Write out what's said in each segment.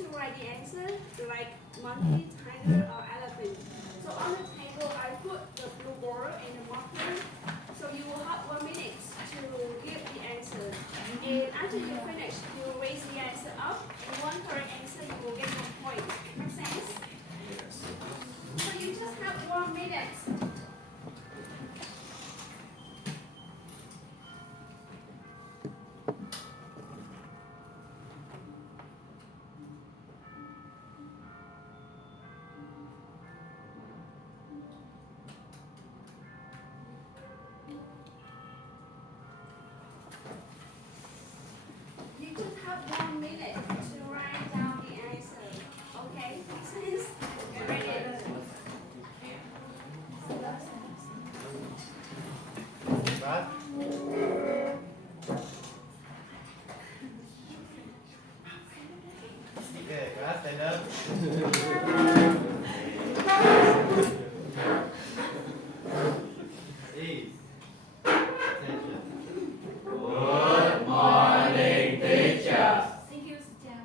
to write the answer like monkey, tiger, or elephant. So on the table, I put the blue board and the marker. So you will have 1 minute to give the answer. And after you finish, you will raise the answer up. And one correct answer, you will get 1 point. Make sense? Yes. So you just have 1 minute. You just have 1 minute to write down the answer. Okay? Make sense? Get ready. Right. Okay, class, stand up. Ease. Attention. Good morning, teacher. Thank you, sit down.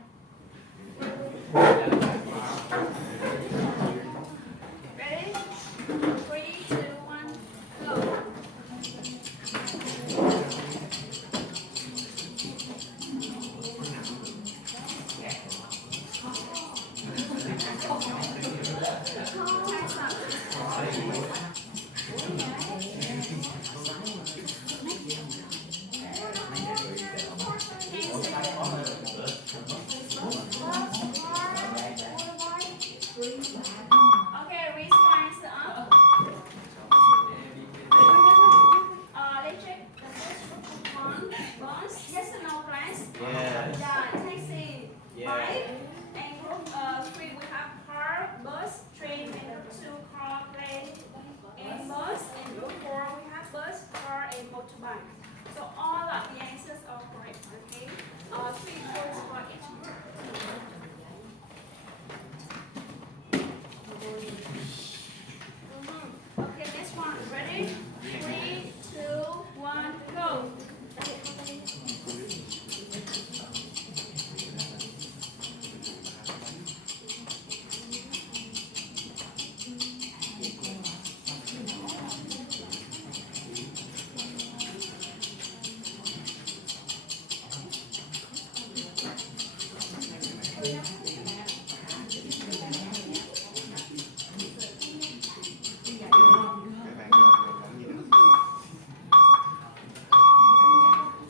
Ready? 3, 2, 1, go. Time's up. Okay, raise your answer up. Let's check the first one. Bus, yes or no, class? Yes. Yeah, taxi, Yes. bike, and group 3 we have car, bus, train, and group 2 car, plane, and bus, and group 4 we have bus, car, and motorbike. So all of the answers are correct, okay? 3 points for each group. Okay, next one. Ready? 3, 2, 1, go.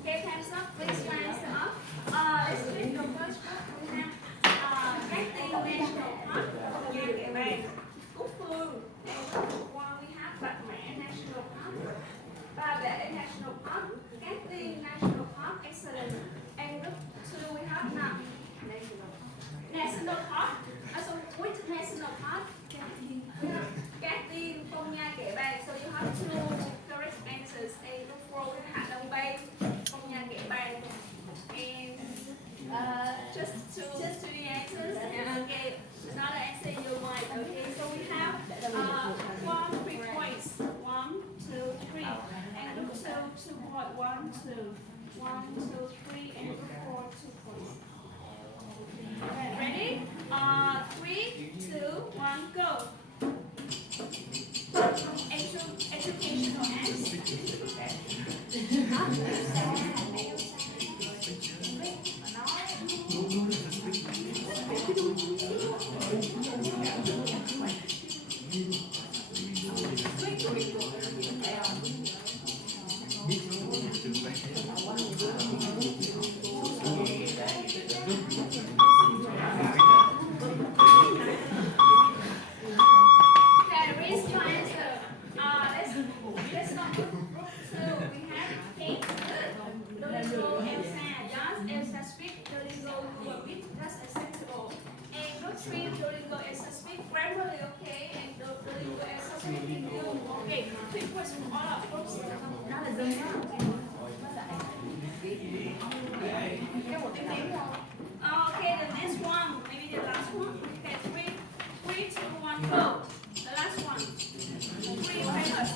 Okay, time's up. Please your answer up. Let's pick the first group. We have Cát Tiên National Park, Nha Kẻ Bàng, Cúc Phương, and group 1 we have Bạch Mã National Park, Ba Bể National Park, Cát Tiên National Park, excellent. And group 2 we have National Park. So which national park? Cát Tiên from Nha Kẻ Bàng. So you have 2 correct answers. And group 4 we have Hạ Long Bay from Nha Kẻ Bàng. And just to the answers. Okay, another answer you like. Okay, so we have 3 points. 1, 2, 3. And group 2, 2 points. 1, 2. 1, 2, 3. And group 4, 2 points. Okay, ready? 3, 2, 1, go. Educational acts. Okay, raise your answer. Let's start with group 2. We have Kate, Dolingo, Elsa. Yes, Elsa speak. Dolingo, you a bit. That's acceptable. And group 3, Dolingo, Elsa speak grammarly, okay? And Dolingo, Elsa speaking you. Okay, quick question for all of groups. Đó là dân đó. Okay, the next one, maybe the last one. Okay, 3, 2, 1, go. The last one. 3 papers.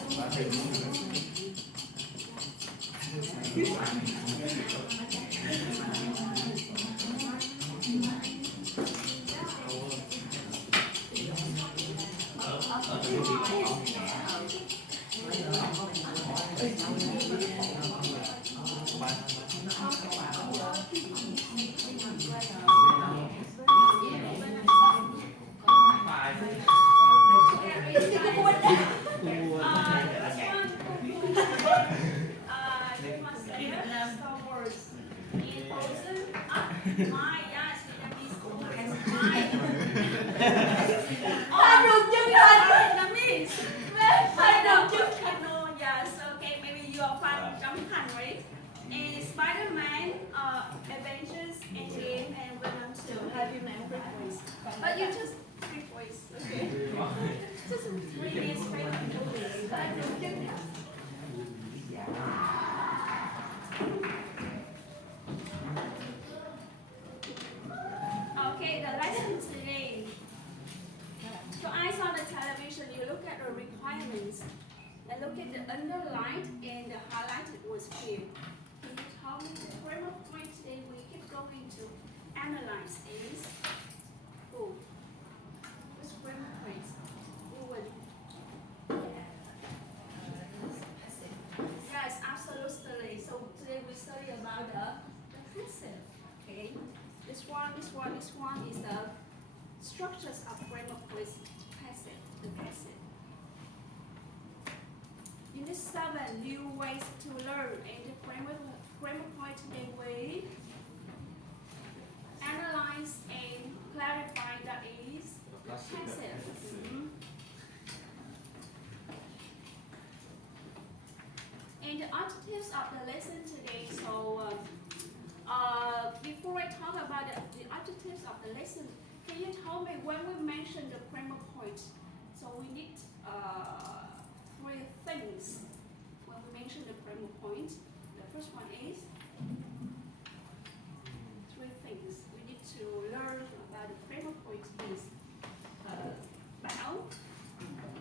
My, yes, Vietnamese my. Hai đường chân lên. Vietnamese. Hai đường chân. No, yes, okay, maybe you are fan JumpHan, right? And Spider-Man, Avengers, Endgame, and Venom 2. Have you met three voice? But you just three voice, okay? Just 3 minutes favorite movies. Hai đường chân. Okay, the lesson today. So I saw the television, you look at the requirements and look at the underlined and the highlighted was here. Can you tell me the frame of point today we keep going to analyze is? Oh, which frame of point? You would. Yes, absolutely. So today we study about the passive. Okay. This one is the structures of frame of point passive, the passive. Unit 7, new ways to learn, and the frame of point today we analyze and clarify that is the passive. And the objectives of the lesson today, so before I talk about the objectives of the lesson, can you tell me when we mention the frame of point? So we need 3 things when we mention the frame of point. The first one is 3 things we need to learn about the frame of point is Bảo.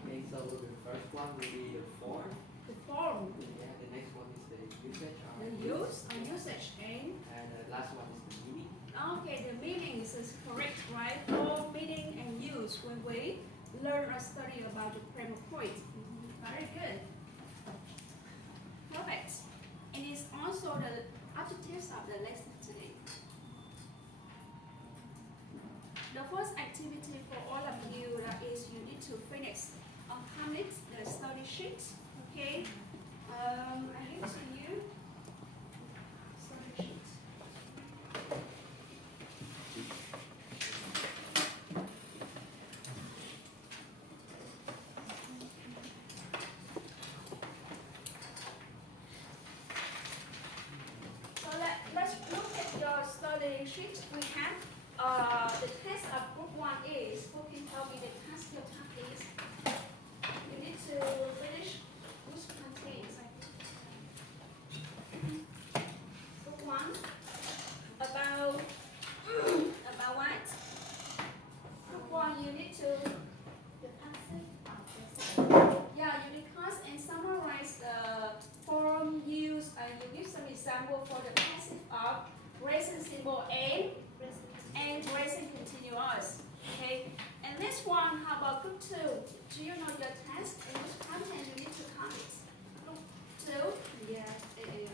Okay, so the first one will be the form. The form, Yeah, the next one is the usage. the use and usage, And the last one is the meaning. okay, the meaning is correct, right? Form, meaning, and use when we learn or study about the frame of point. Very good. Perfect. And it's also the objectives of the lesson today. The first activity for all of you that is you need to finish or complete the study sheet. Okay. I give to you study sheet. So let's look at your study sheet. We have the test of group 1 is, who can tell me the task your task is? You need to finish which contains group 1 about about what? Group 1 you need to the passive. Yeah, you discuss and summarize the form use and you give some example for the passive of present simple and present continuous. Okay. And this one, how about group 2? Do you know your task and which content you need to comment? Group 2? Yeah, it is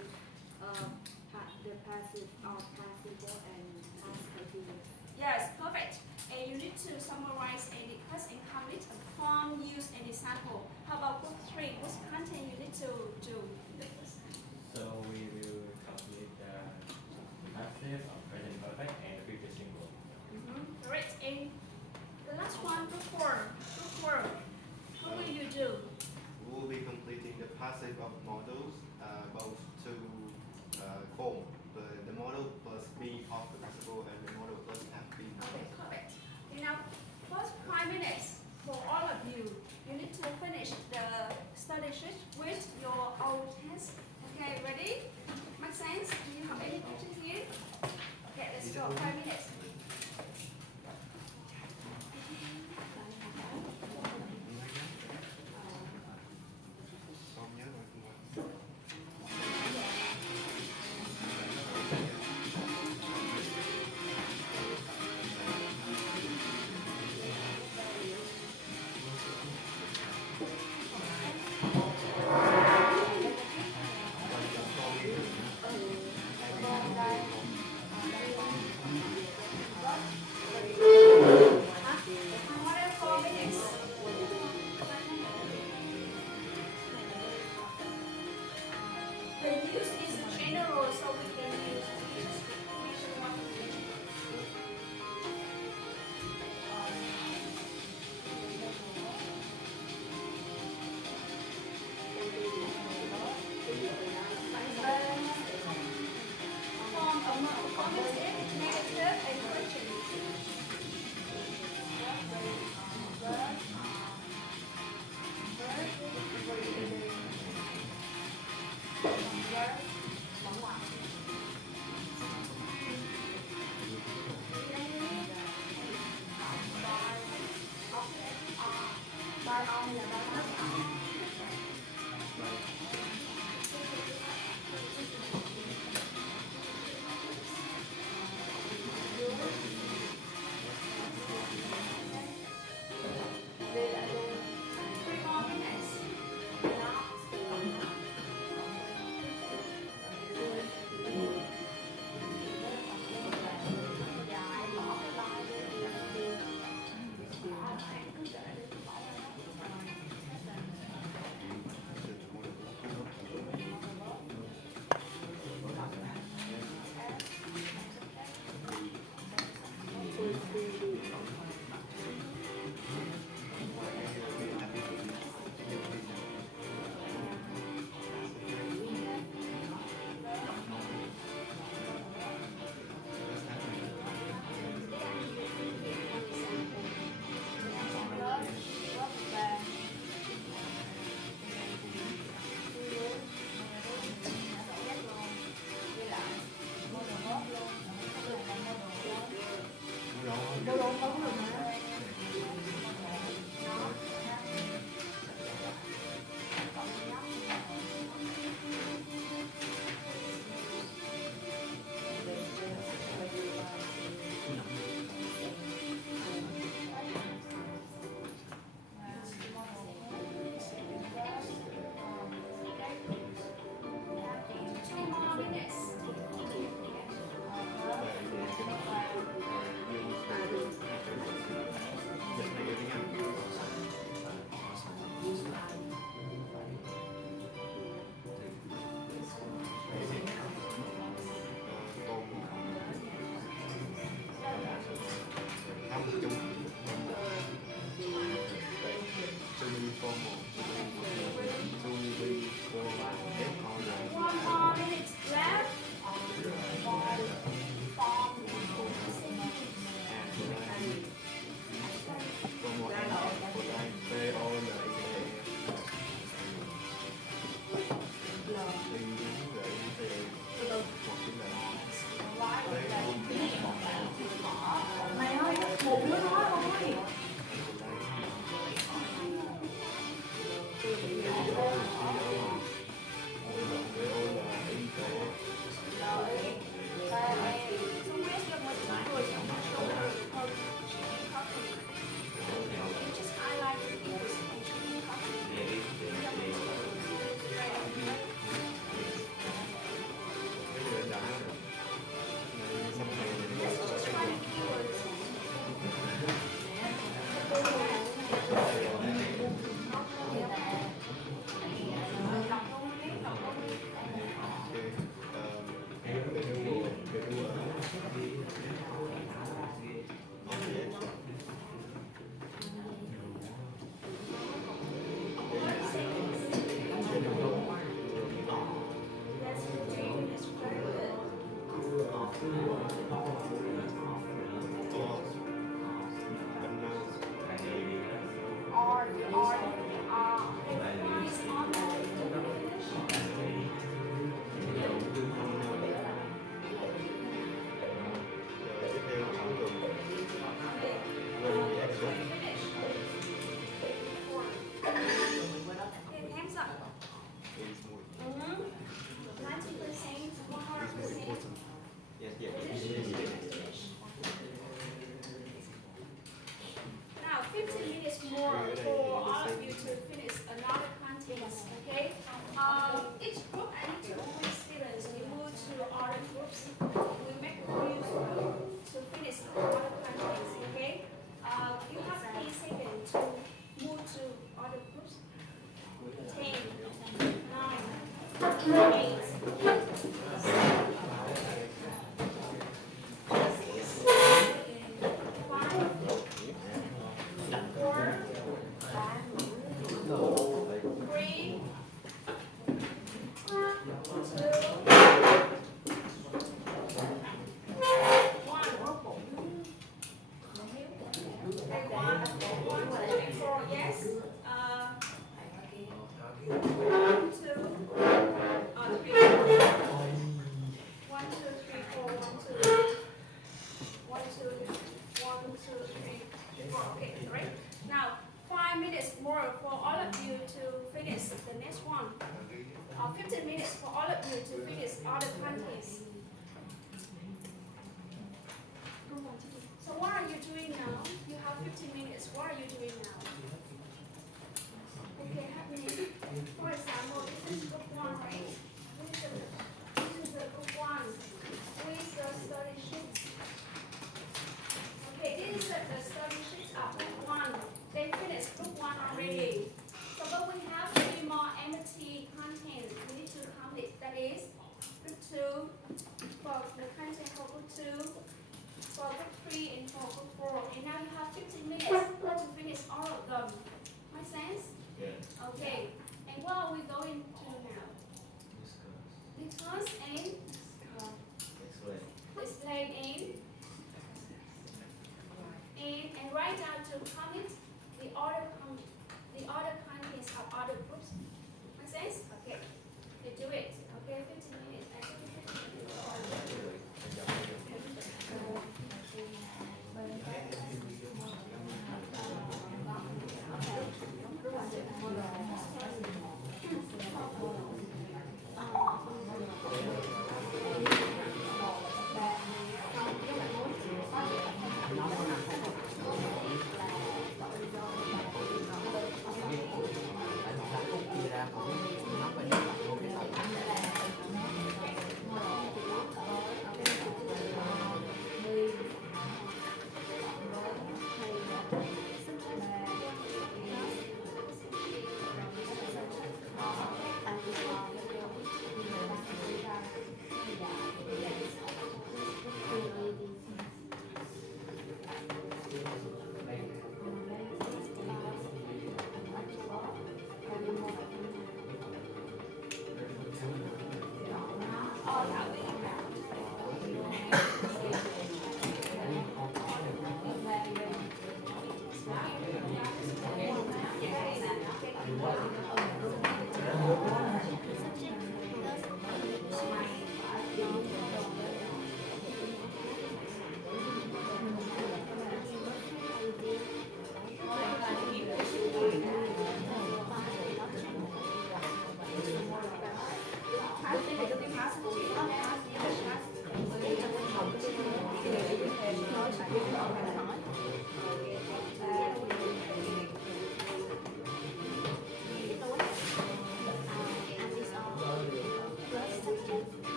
the passive or passive and past continuous. Yes, perfect. And you need to summarize and discuss and comment a form, use, and example. How about group 3? Which content you need to do? So we will calculate the passive of present perfect and future simple. Correct. And the last one, group 4. Group 4. What will you do? We will be completing the passive of models, both to form the model plus be of the possible and the model plus have been. Okay, correct. Okay, now, first 5 minutes for all of you. You need to finish the study sheet with your old test. Okay, ready? Make sense? Do you have any question here? Okay, let's go. 5 minutes. Con nhớ rồi, con quên. Bộ đồ không được mà. Two more minutes. One more minute left. Mày ơi, một đứa nói thôi. Just highlight the fingers and chewing coffee. Let's just try the keywords. That's good. That's very good. Or, please on Okay, hands up. 90%, 100%. Now, 15 minutes more for all of you to finish another content, okay? Each group, I need to move students, we move to other groups. We make use to finish other contents, okay? You have 3 seconds to move to other groups. 10, 9, 8, 3, 4, yes. 1, 2, 3, 4. Okay, right. Now, 5 minutes more for all of you to finish the next one. 15 minutes for all of you to finish all the contents. So what are you doing now? You have 15 minutes. What are you doing now? Okay, happening. For example, this is group 1, right? This is the group 1 with the study sheet. Okay, this is the study sheet of group 1. They finished group 1 already. So but we have 3 more empty content we need to complete. That is group 2 for the content for group 2, for group 3 and for group 4. And now you have 15 minutes to finish all of them. Make sense? Yeah. Okay. And what are we going to now? Discuss and explain and write down to comment the other contents of other groups. Make sense? Okay. You do it. Okay, 15 minutes. I think 15 minutes.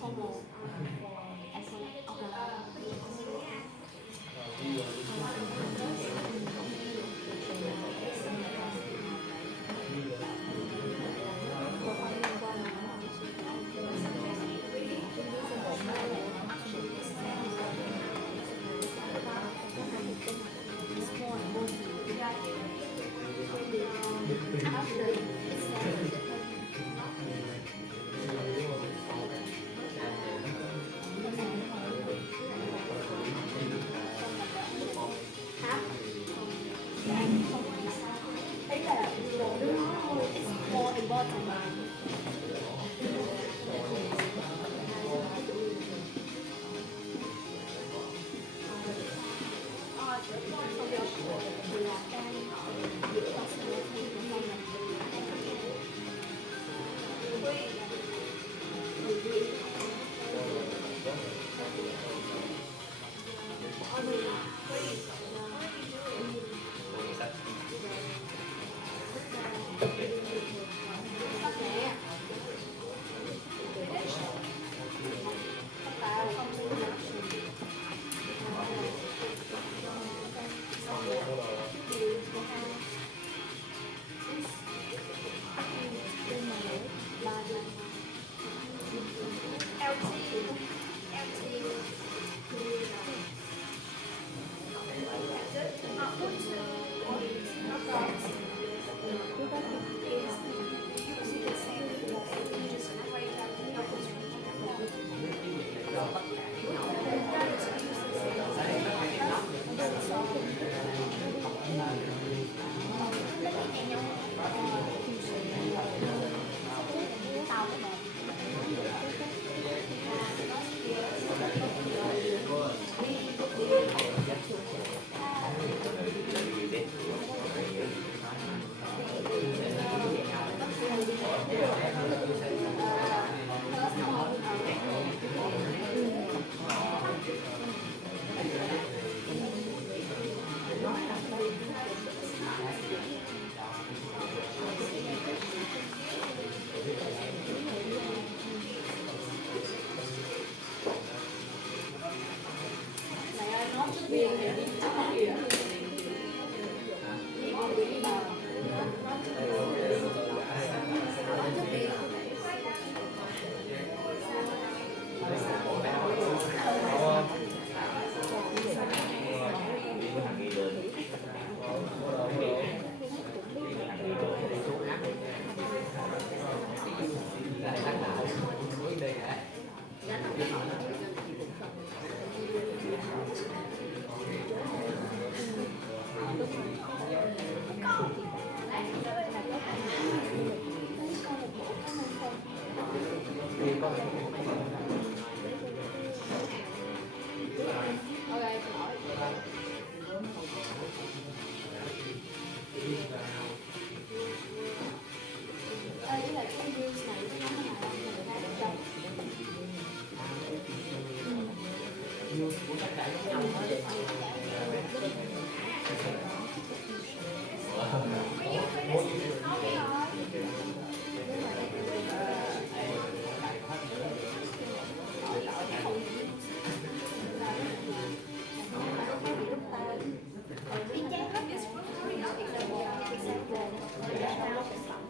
Formal.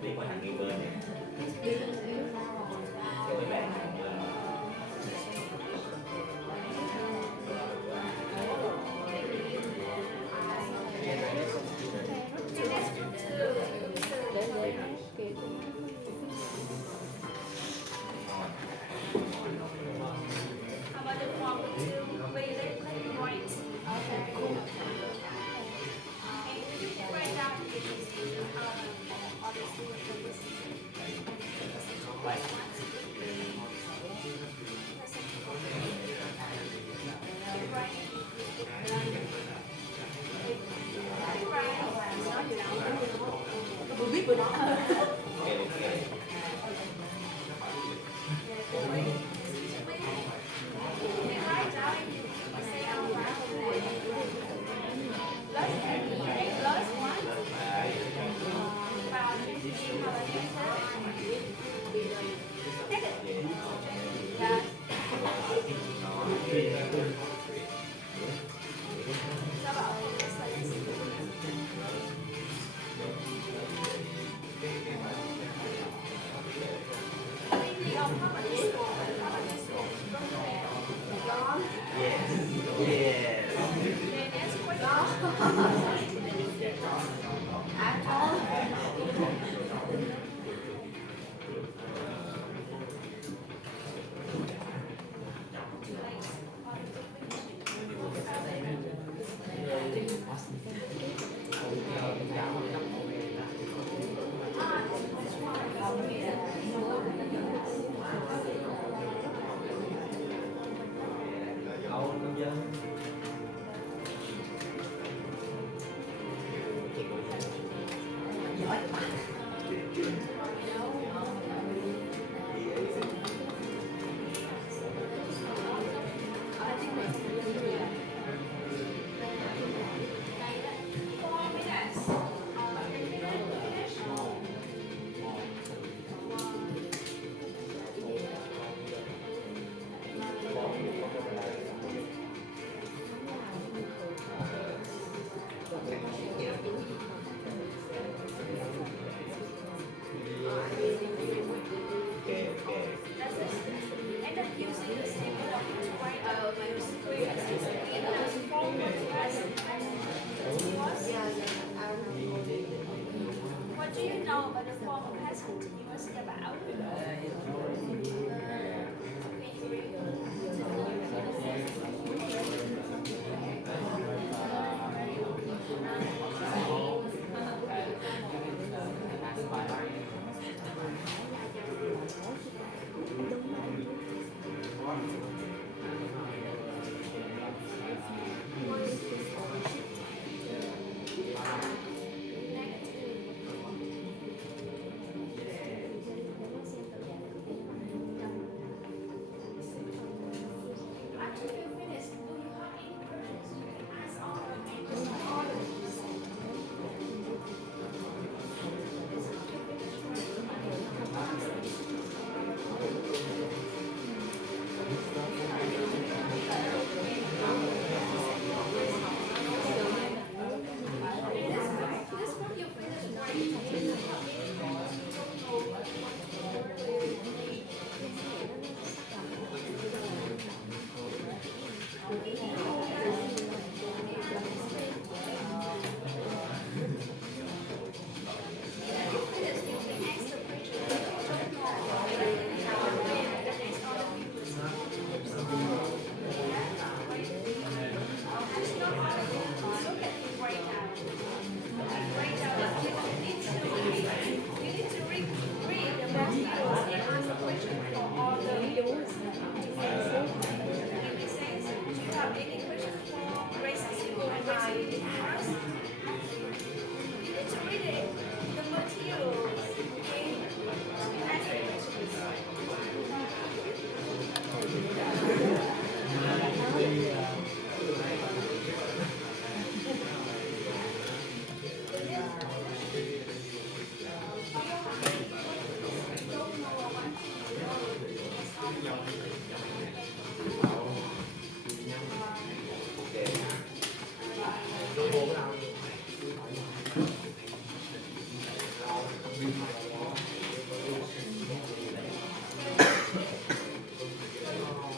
Đi qua thằng nghiêng bên này. Cho mấy bạn How about the form to be right? Okay, cool. Okay, you can write down the Tôi biết bữa đó. What do you know about the form of past continuous about? After you finish, do you have any questions? You can ask all of me.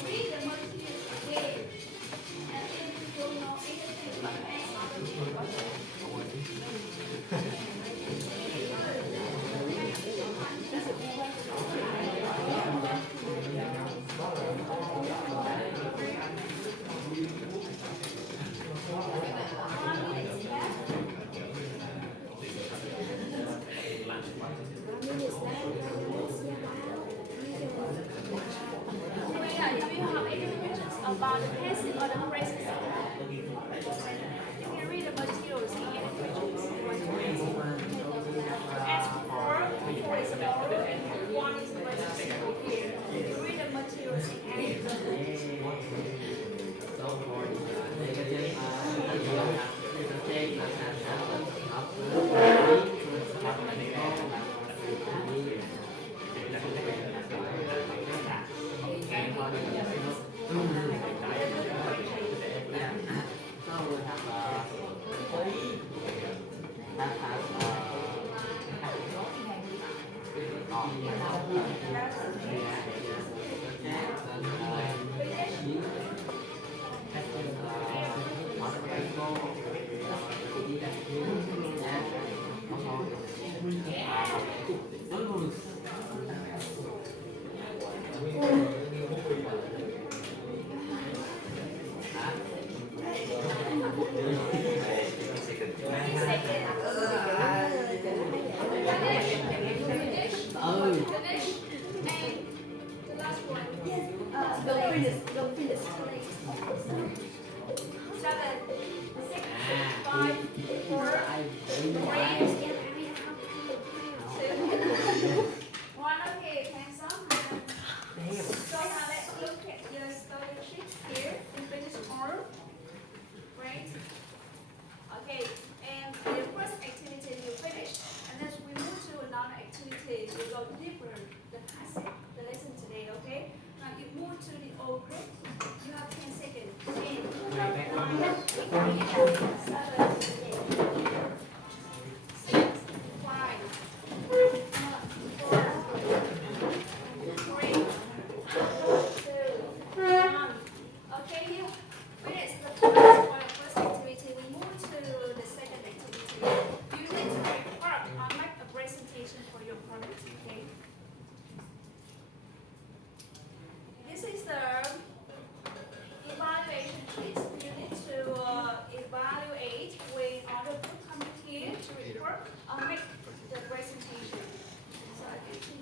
Read the materials again. And if you don't know anything, you can ask other people. If you have any questions about the passive or the present simple, you can read the materials in any questions you want to ask. As before is the model and one is the present simple here. You read the materials in any One, okay, hands up. So now let's look at your study sheet here in finish form. Right? Okay, and the first activity you finish, and then we move to another activity. We go deeper, the passive, the lesson today, okay? Now you move to the old group. You have 10 seconds. 10, 9, 8, 7, 6, 5, 4, 3, 2, 1. Okay, you finish the first activity. We move to the second activity. You need to make a presentation for your product. Okay. This is the evaluation sheet. You need to evaluate when other group come here to report or make the presentation. So I continue.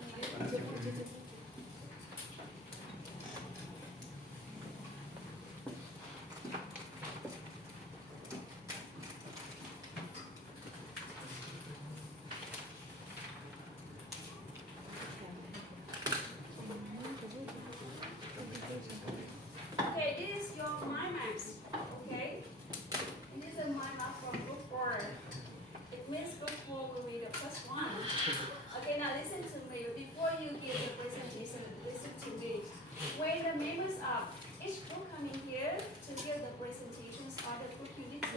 Okay, this is your mind maps. Okay, this is a mind map from group 4. It means group 4 will be the first one. Okay, now listen to me. Before you give the presentation, listen to me. When the members of each group come in here to give the presentations of the group, you need to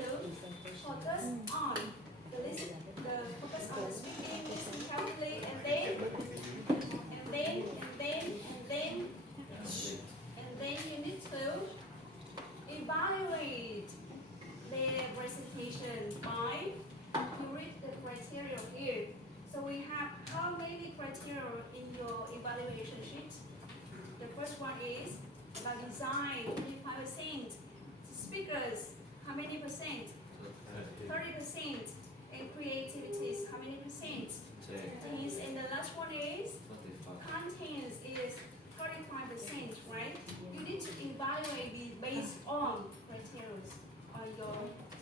focus on the listen, focus on the speaking, listen carefully, and then you need to evaluate their presentation by you read the criteria here. So we have how many criteria in your evaluation sheet? The first one is about design, 25%. Speakers, how many percent? 30%. And creativities, how many percent? And the last one is contents is 35%, right? You need to evaluate it based on criteria on your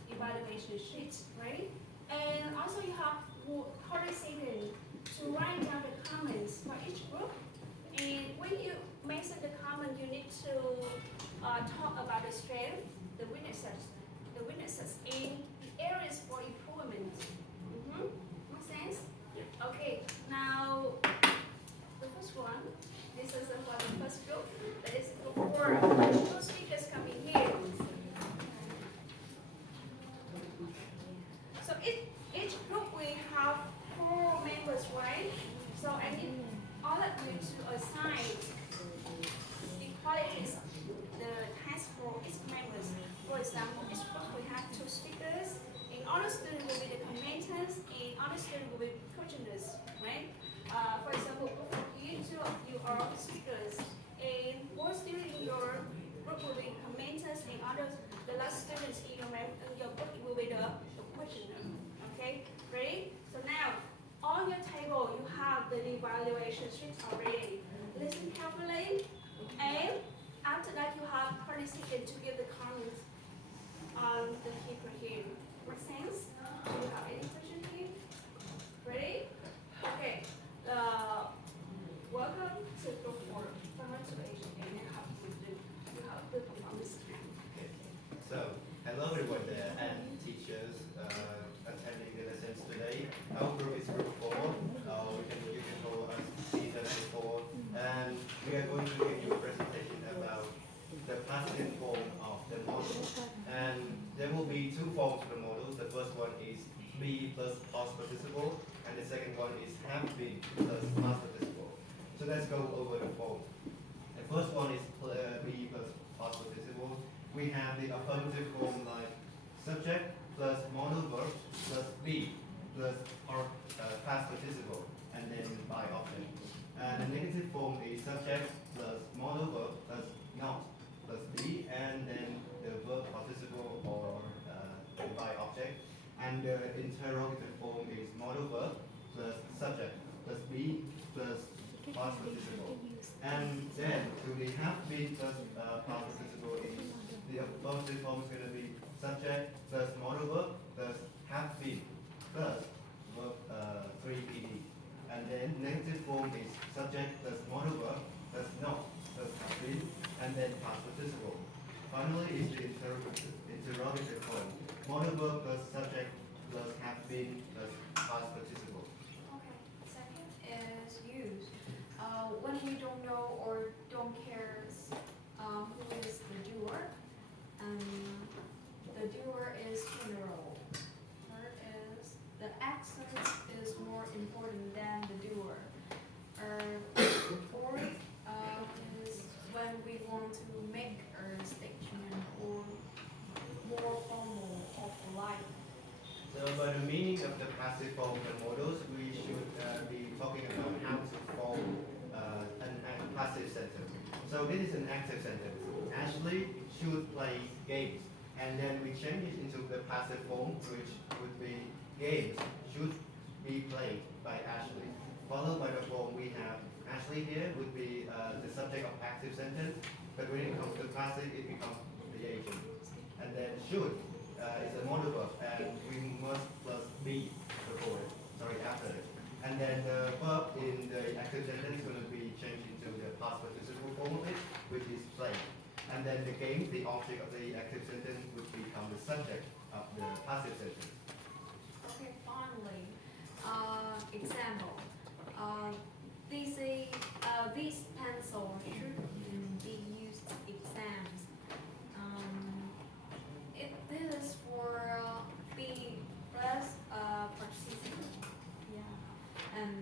evaluation sheet, right? And also you have 30 seconds to write down the comments for each group. And when you mention the comment, you need to talk about the strength, the weaknesses, and the areas for improvement. Make sense? Okay. Now the first one. This is for the first group. That is 4 two speakers coming here. So each group will have 4 members, right? So I need all of you to assign the qualities, the task for each members. For example, each group will have 2 speakers, and other student will be the commenters, and other student will be questioners, right? For example, you two of you are speakers, and 4 students in your group will be commenters, and others, the last students in your group will be the questioner. Okay, ready? So now, on your table, you have the evaluation sheets already. Listen carefully, and after that, you have 30 seconds to give the comments on the paper here. Make sense? Do you have any question here? Ready? Okay. Welcome to group 4. Congratulations, and you have the performance. Okay. So, hello everyone there and teachers attending the lessons today. Our group is group 4. You can call us C74. And we are going to give you a presentation about the passive form of the model. And there will be 2 forms of the models. The first one is be plus past participle, and the second one is have been plus past participle. So let's go over the form. The first one is be plus past participle. We have the affirmative form like subject plus modal verb plus be plus past participle, and then by object. And the negative form is subject plus modal verb plus not plus be, and then the verb participle or the by object. And the interrogative form is modal verb plus subject plus be plus past participle. And then to the have been plus past participle is the affirmative form is going to be subject plus modal verb plus have been plus verb 3 PD. And then negative form is subject plus modal verb plus not plus have been, and then past participle. Finally is the interrogative form. Modal verb plus subject plus have been plus past participle. Okay. Second is use. When you don't know or don't care who is the doer, the doer is general. Third is the action is more important than the doer. Fourth is when we want to make a statement or more formal or polite. So by the meaning of the passive form of the models, we should be talking about how to form a passive sentence. So this is an active sentence. Ashley should play games. And then we change it into the passive form, which would be games should be played by Ashley. Followed by the form we have Ashley here would be the subject of active sentence, but when it comes to passive, it becomes the agent. And then should is a modal verb, and we must plus be before it, after it. And then the verb in the active sentence is going to be changed into the past participle form of it, which is play. And then the game, the object of the active sentence, would become the subject of the passive sentence. Okay, finally, example. This pencil should be used exams. If this is for B plus participant, yeah, and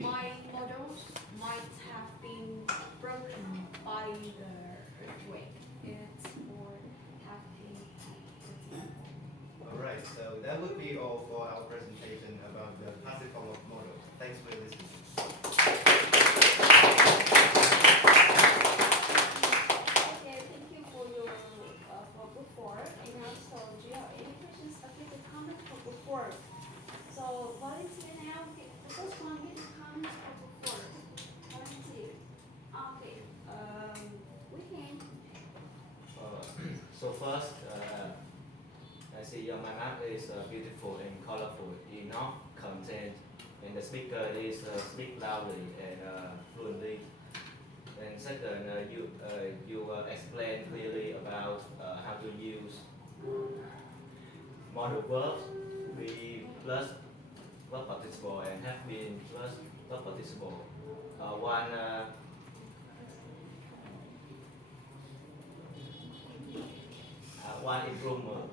my models might have been broken by the earthquake. It's for have been. Alright, so that would be all for our presentation about the passive form of model. Thanks for listening. Okay, thank you for your for group 4. And also, do you have any questions about the comment for group 4? So volunteer now. Okay, the first one is comment for group 4. Volunteer. Okay. We can. So first, I see your map is beautiful and colorful, enough content, and the speaker is speak loudly and fluently. And second, you explain clearly about how to use modal verbs, be plus verb participle, and have been plus verb participle. one improvement.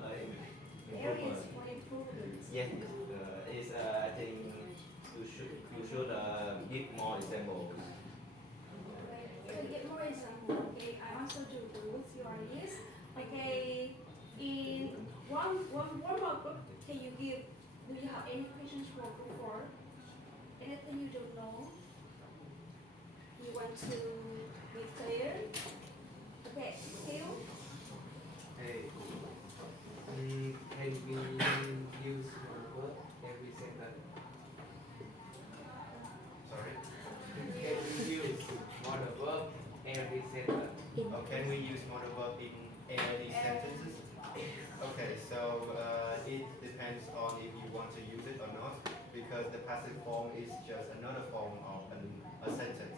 Areas for improvement. Yes, is I think you should give more examples. To get more example, okay, I also do with your ideas. Okay, in one more group, can you give? Do you have any questions for group 4? Anything you don't know? You want to be clear? Okay, Hill. Hey, can we use one word every sentence? Sorry. Can we use one verb every sentence? Oh, can we use modal verb in any sentences? Okay, so it depends on if you want to use it or not, because the passive form is just another form of a sentence.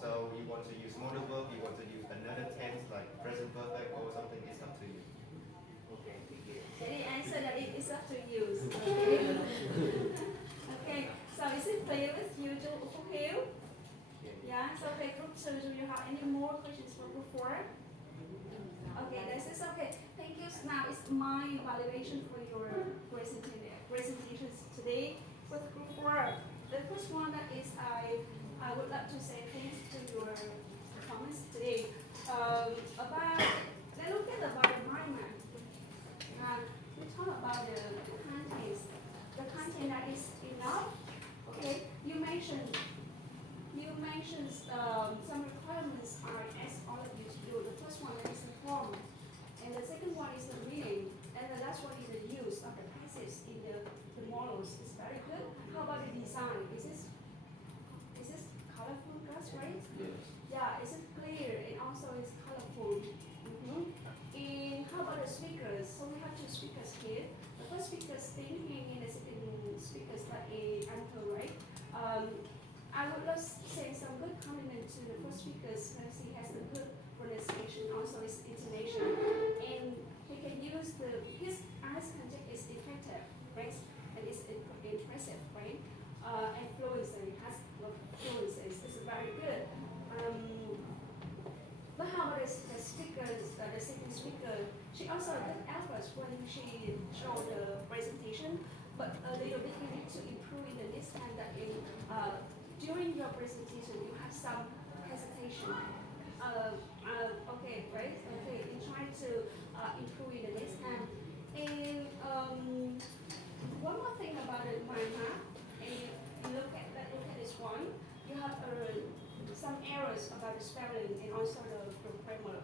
So you want to use modal verb, you want to use another tense like present perfect or something, it's up to you. Okay, thank you. The answer that it is up to you. Okay. Okay. So is it clear with you, Hill? Yeah. So okay, group 2. Do you have any more questions for group 4? Okay, this is okay. Thank you. Now it's my evaluation for your presentations today with group 4. The first one that is I would like to say thanks to your performance today. About let's look at about the environment. We talk about the content. The content that is enough. Okay, you mentioned some requirements I asked all of you to do. The first one is the form, and the second one is the reading, and the last one is the use of the passives in the models. It's very good. How about the design? Is this colorful, guys? Right? Yes. Yeah. Is it clear and also it's colorful? And how about the speakers? So we have two speakers here. The first speaker is thinking, and the second speaker is like a anchor, right? I would love to say some good compliment to the first speaker because he has a good pronunciation, also his intonation, and he can use his eyes contact is effective, right? And it's impressive, right? And fluency, has fluency. It's very good. But how about the speakers, the second speaker? She also did efforts when she showed the presentation, but a little bit you need to improve in the next time that during your presentation you have some hesitation. Okay, right? Okay, you try to improve in the next time. And one more thing about the mind map, and you look at this one, you have some errors about the spelling and also the grammar.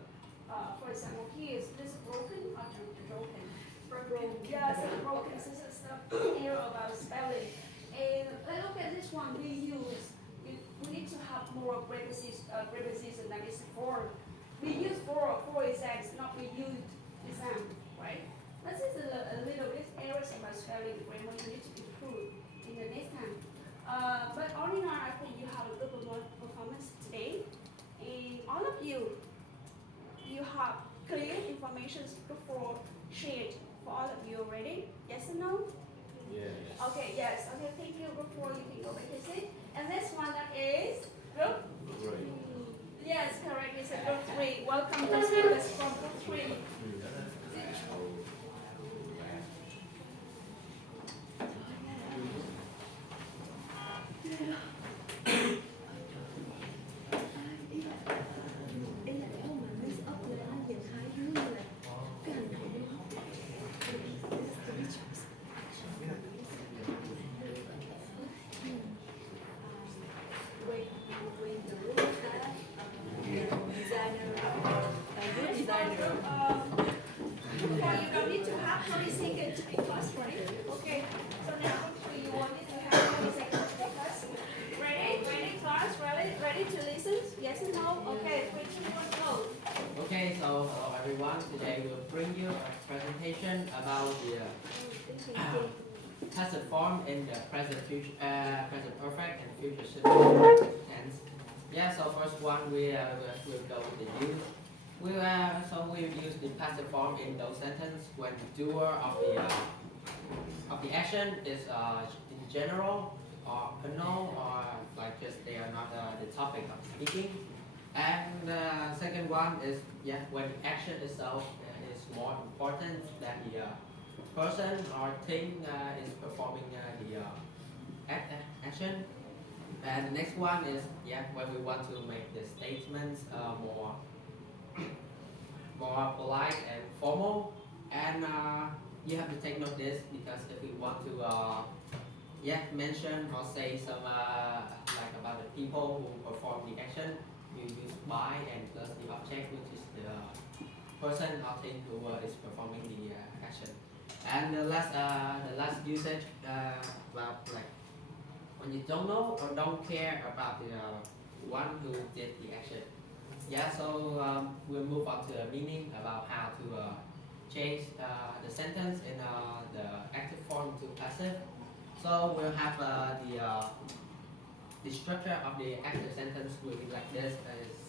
For example, here is this broken or broken? Broken. Yeah, so broken. This is the error about spelling. And let's look at this one. We need to have more preposition than is for. We use for exams, not we use exam, right? This is a little bit errors about spelling grammar. You need to improve in the next time. But all in all, I think you have a good performance today. And all of you have clear information before shared for all of you already. Yes or no? Yes. Okay, yes. Okay, thank you. Group 4, you can go back to sit. And this one that is group? 3. Yes, correct. It's a group 3. Welcome to speakers from group 3. Okay, so hello everyone. Today we'll bring you a presentation about the passive form in the present perfect and future simple tense. Yeah, so first one we'll go with the use. We'll use the passive form in those sentences when the doer of the action is in general or unknown or like just they are not the topic of speaking. And the second one is when the action itself is more important that the person or thing is performing the action. And the next one is when we want to make the statements more polite and formal. And you have to take note this because if we want to mention or say some like about the people who perform the action, you use by and plus the object, which is the person or thing who is performing the action. And the last usage about like when you don't know or don't care about the one who did the action. So we'll move on to the meaning about how to change the sentence in the active form to passive. So we'll have the structure of the active sentence will be like this: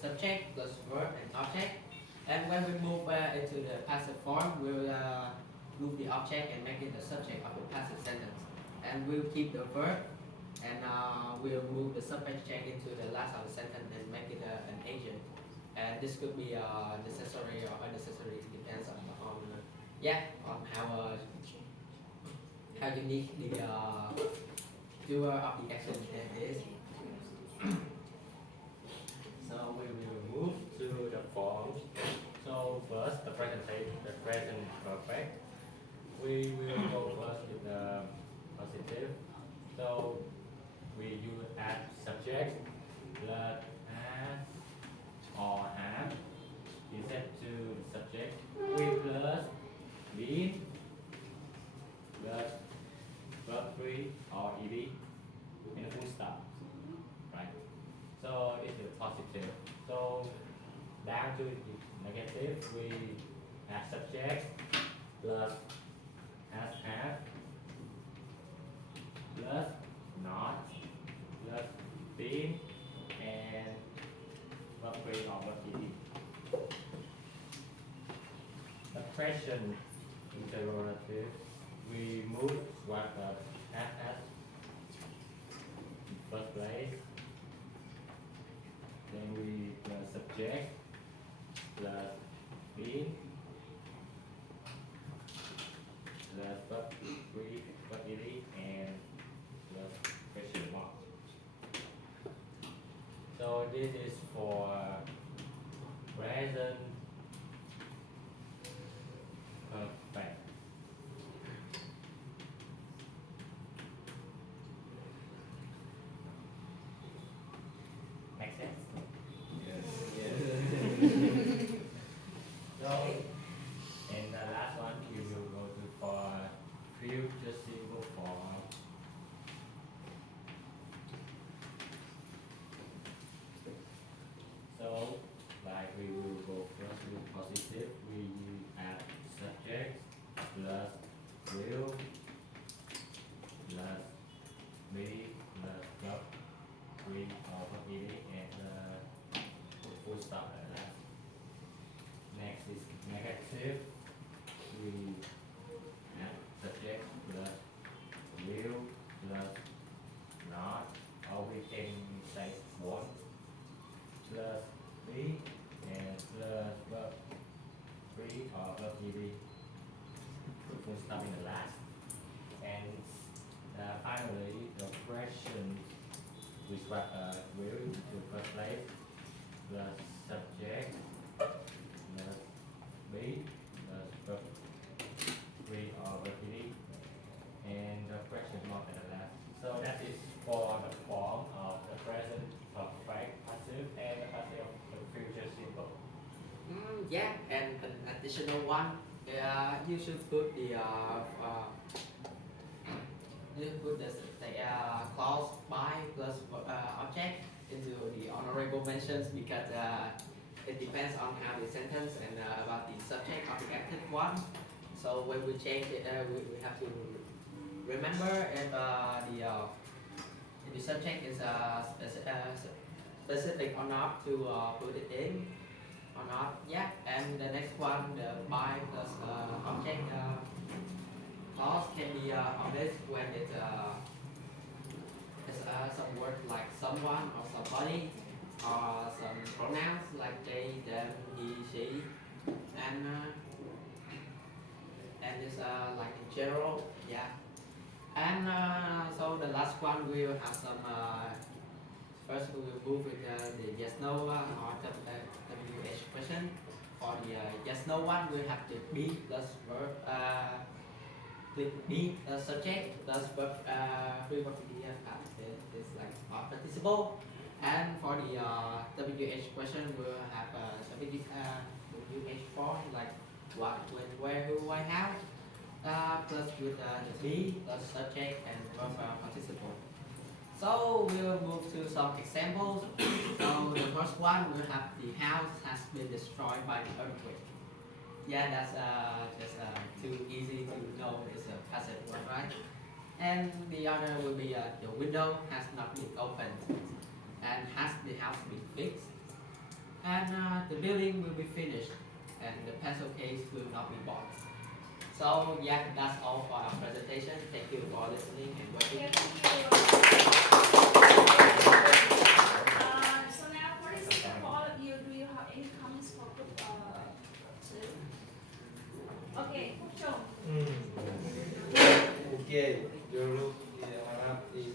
subject plus verb and object. And when we move into the passive form, we'll move the object and make it the subject of the passive sentence. And we'll keep the verb and we'll move the subject into the last of the sentence and make it an agent. And this could be necessary or unnecessary. It depends on how unique the doer of the action is. So we will move to the forms. So first, the present perfect. We will go first with the positive. So we use add subject plus as or have is set to subject. We plus been plus verb 3 or ed and a full stop. Right. So this is positive. So down to negative, we add subject plus has have plus not plus been and verb 3 or verb ed. The question interrogative, we move swap as first place. Then we plus subject plus been plus verb 3 verb ed and plus question mark. So this is for present perfect. Make sense? So, and the last one we will go to for future simple form. So, like we will go first with positive, we add subject plus will plus be plus verb 3 or verb ed and full stop at last. Next is negative, we add subject plus will plus not, or we can say won't plus be and plus verb 3 or verb ed, full stop in the last. And finally, the question we swap will to first place plus subject plus be plus verb 3 or verb ed and the question mark at the last. So that is for the form of the present perfect passive and the passive of the future simple. And an additional one, you should put the clause by plus object into the honorable mentions because it depends on how the sentence and about the subject of the active one. So when we change it, we have to remember if the subject is specific or not to put it in or not. And the next one, the by plus object clause can be honest when it's some word like someone or somebody or some pronouns like they, them, he, she, and like in general, yeah. And so the last one we will have some. First we will move with the yes no or WH question. For the yes no one, we have the be plus verb. Be subject plus verb free verb is like participle. And for the WH question, we'll have WH form like what, when, where, who, why, how. Plus with the be plus subject and verb participle. So we'll move to some examples. So the first one will have the house has been destroyed by the earthquake. Yeah, that's just too easy to know it's a passive one, right? And the other will be the window has not been opened and has the house been fixed. And the building will be finished and the pencil case will not be bought. So yeah, that's all for our presentation. Thank you for listening and watching. So now, what is it for all of you? Do you have any comments for group 2? Okay, Phúc Trung. Okay, your look is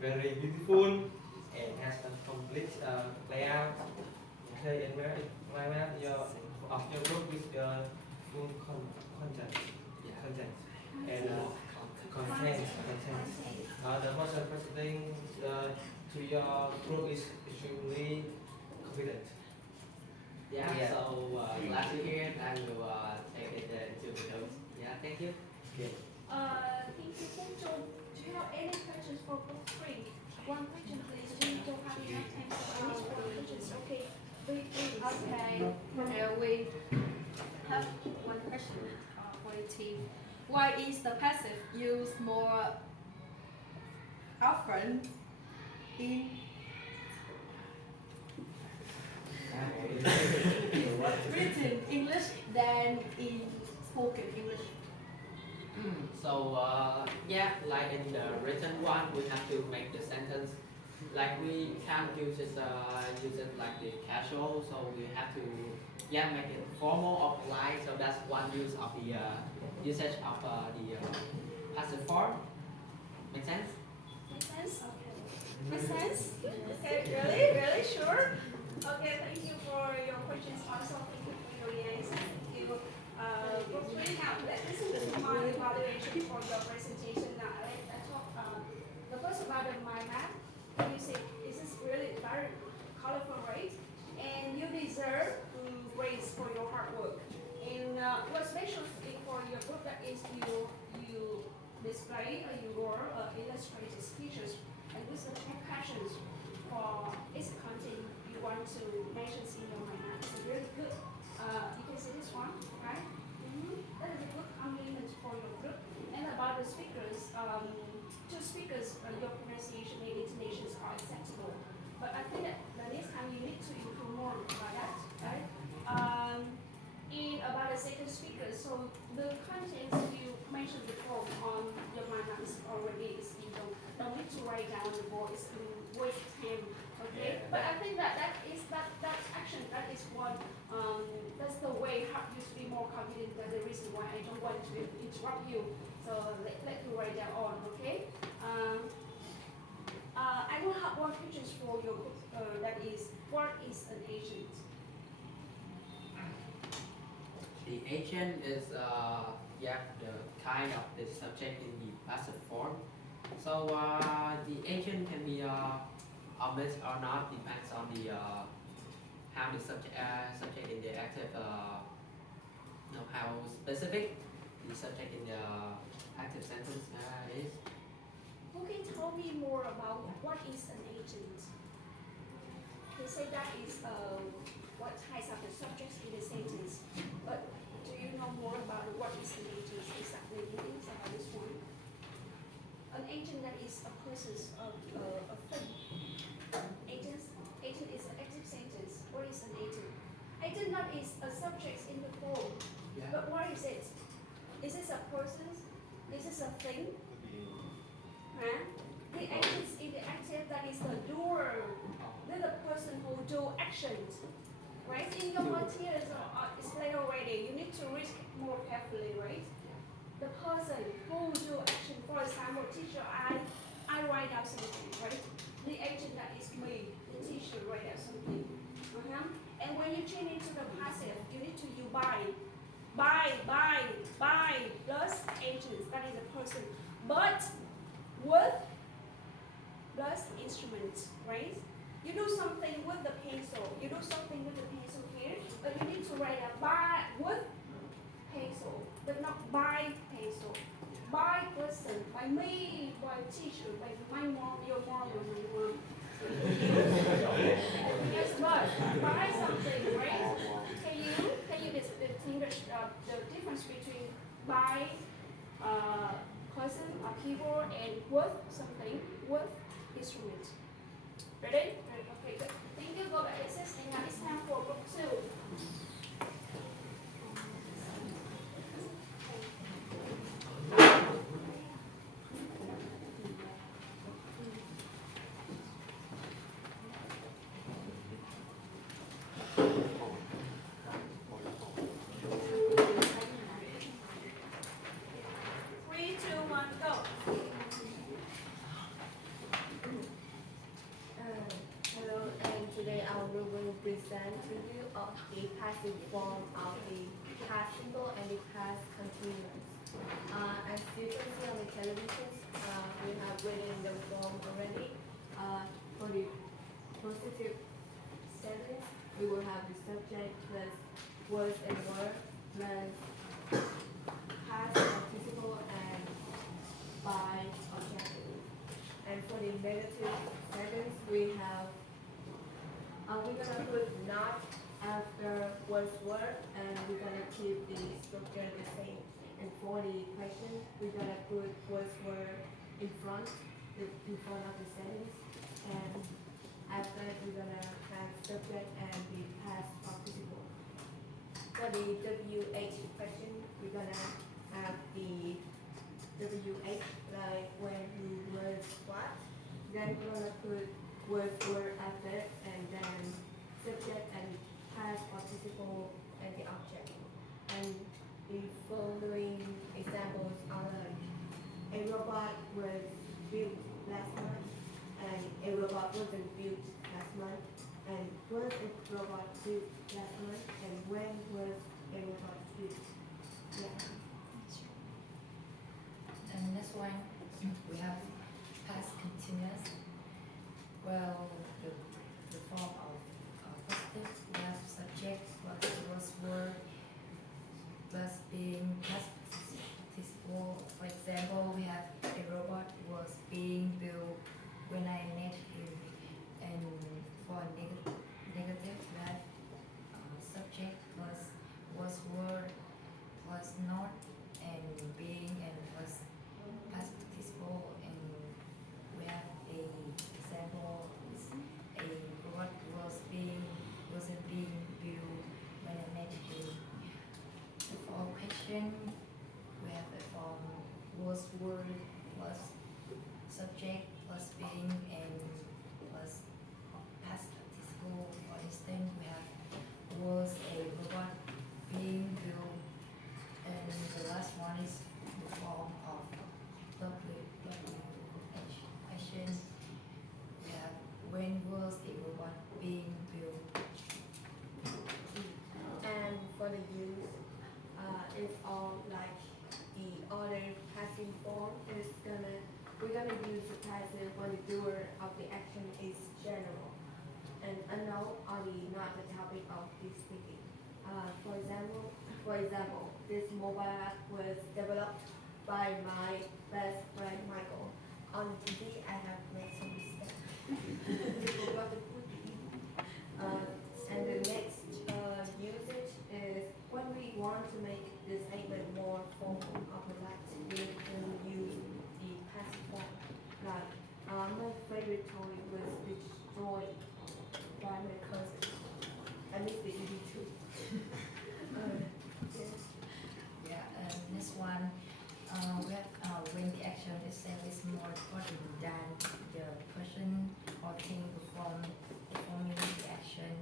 very beautiful and has a complete layout. Okay, and where layout of your book is full content, and content. The person presenting to your group is extremely confident. Yeah, Yeah. so glad to hear it. I will take it into the notes. Yeah, thank you. Okay. Thank you, Phúc Trung. Do you have any questions for group 3? One question, please. We don't have enough time for any more questions. Okay. Okay, we have one question for the team. Why is the passive used more often in written English than in spoken English? So yeah, like in the written one, we have to make the sentence. Like we can't use it like the casual, so we have to make it formal or polite. So that's one use of the usage of the passive form. Make sense? Makes sense? Okay. Makes sense? Okay, really sure? Okay, thank you for your questions. Also, thank you for your answers. Thank you. Group 3, now let's listen to my evaluation for your presentation. Now, let's talk. The first about the mind map. You say, this is really very colorful, right? And you deserve praise for your hard work. And what's special for your group that is you display your illustrated pictures and with the passions for its content you want to mention in your mind map. It's really good. You can see this one, right? That is a good compliment for your group. And about the speakers, two speakers, your pronunciation and intonations are acceptable. But I think that the next time you need to improve more about that, right? And about the second speaker, so the contents you mentioned before on your mind map is already is you don't need to write down the board, it's in voice time, okay? Yeah. But I think that that action, that is what that's the way how you to be more confident. That's the reason why I don't want to interrupt you. So let you write that on, okay? I will have one question for your group. That is, what is an agent? The agent is the kind of the subject in the passive form. So the agent can be obvious or not, depends on the how the subject in the active how specific the subject in the active sentence is. Who can tell me more about what is an agent? They say that is what types of the subjects in the sentence. But do you know more about what is an agent? Exactly, things about this one. An agent that is a person's a thing. Agent is an active sentence. What is an agent? Agent that is a subject in the form. Yeah. But what is it? Is this a person? Is this a thing? Huh? The agent in the active that is the doer. They're the person who do actions. Right? In your materials are displayed already. You need to read more carefully, right? the person who do action. For example, teacher, I write down something, right? The agent that is me, the teacher write down something. And when you change it to the passive, you need to use by plus agents, that is a person. But with plus instruments, right? You do something with the pencil, here, but you need to write a by with pencil, but not by pencil. By person, by me, by teacher, by my mom, your mom, my mom. Yes, but by something, right? Can you distinguish the difference between by person or keyboard and with something, with instrument? Ready? Okay, good. Thank you. Go back to exercise. And now it's time for group 2. Three, two, one, go. Hello, and today I will present to you of the passive form of the past simple and the past continuous. As you can see on the television, we have written the form already. For the positive sentence, we will have the subject plus was and were plus past participle and by objective. And for the negative sentence, we're gonna put not after was were, and we're gonna keep the structure the same. And for the question, we're gonna put was were in front of the sentence, and after that we're gonna have subject and the past participle. For the WH question, we're gonna have the WH like when, who, was, what. Then we're gonna put was, were after, and then subject and past participle and the object. And the following examples are like a robot was built last month, and a robot wasn't built last month, and was a robot built last month, and when was a robot built? Yeah. And next one, we have past continuous. Well, the form of positive, we have subject plus was were plus being past participle. For example, we have a robot was being built when I met him. And for negative, we have subject plus was were plus not and being and was past participle. And we have a example is a robot wasn't being built when I met him. For question, we have a form was word plus subject plus being and plus past participle. For instance, we have was a robot being built, and the last one is the form of WH question. We have when was a robot being built. And for the use, it's all like the other passive form. We're gonna use the passive when the doer of the action is general, and unknown are not the topic of the speaking. For example, this mobile app was developed by my best friend Michael. On TV, I have made some mistakes. Forgot to put the E. And the next usage is when we want to make the statement more formal or polite, we can use the past form. Like, my favorite toy was destroyed by my cousin. I miss the ED too. Yeah, and this one, we have when the action itself is more important than the person or thing performing the action.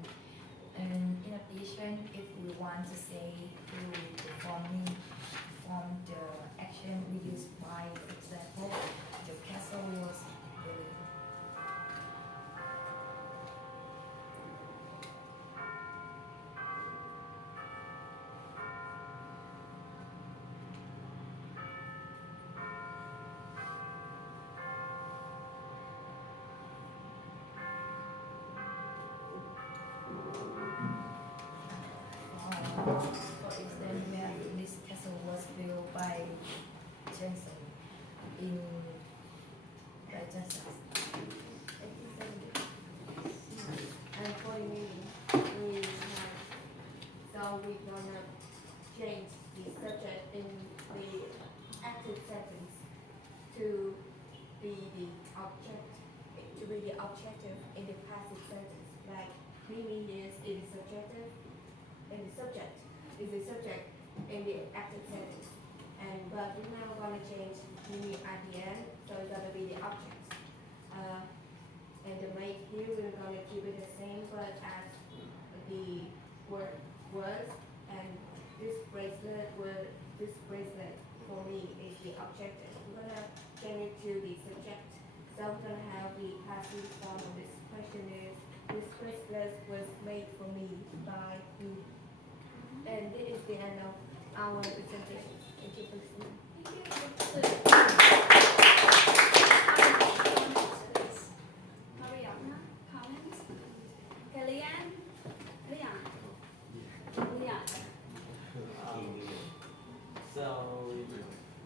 And in addition, if we want to say who perform the action For instance, where this castle was built by Jensen in Rajasthan. And for the meeting, we have, so we're gonna change the subject in the active sentence to be the object, to be the objective in the passive sentence. Like Mimi is subjective, and the subject is the subject in the active sentence. And but we're now gonna change Mimi at the end, so it's gonna be the object. And the make here we're gonna keep it the same, but as the word was, and this bracelet for me is the objective. We're gonna change it to the subject. So we're gonna have the passive form of this question is, this bracelet was made for me by who? And this is the end of our presentation. Thank you for listening. Hurry up, huh? Comments? Okay, Leanne? Leanne? So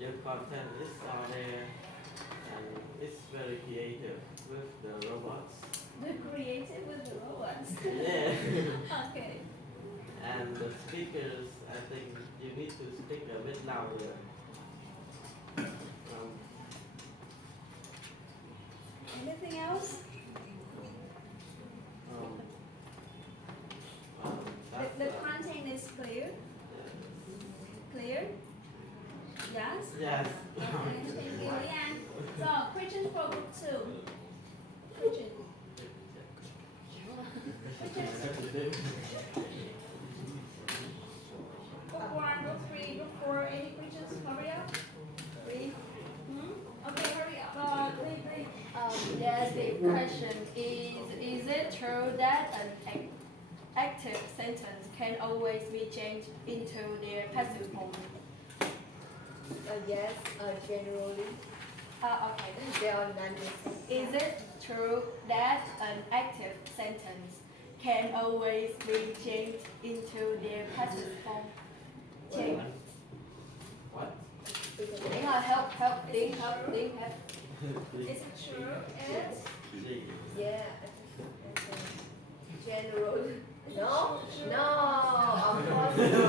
your content is out there and it's very creative with the robots. The creative with the robots. Yeah. Okay. And the speakers, I think you need to speak a bit louder. Anything else? Um, The content is clear? Clear? Yes? Yes. Okay, thank you, Leanne. So, question for group 2. Question. Group 1, group 3, group 4, any questions? Hurry up. 3? Okay, hurry up. Please. Yes, the question is it true that an active sentence can always be changed into their passive form? Yes, generally, Okay. they are non Is it true that an active sentence can always be changed into their passive form? Change. What? Help, think. Is it true? Yes. Yeah. General. No, True. no, of course no.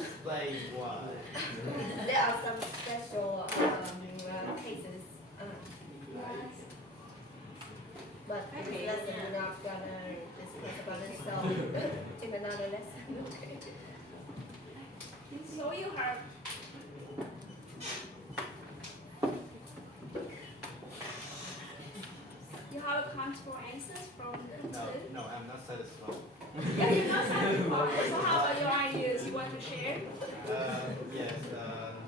Explain why. There are some special cases, Yes. but in this lesson we're not gonna discuss about it. So in another lesson. Okay. So you have a comfortable answers from the No, two? no, I'm not satisfied. Yeah, you're not satisfied. So how about your ideas you want to share? Yes,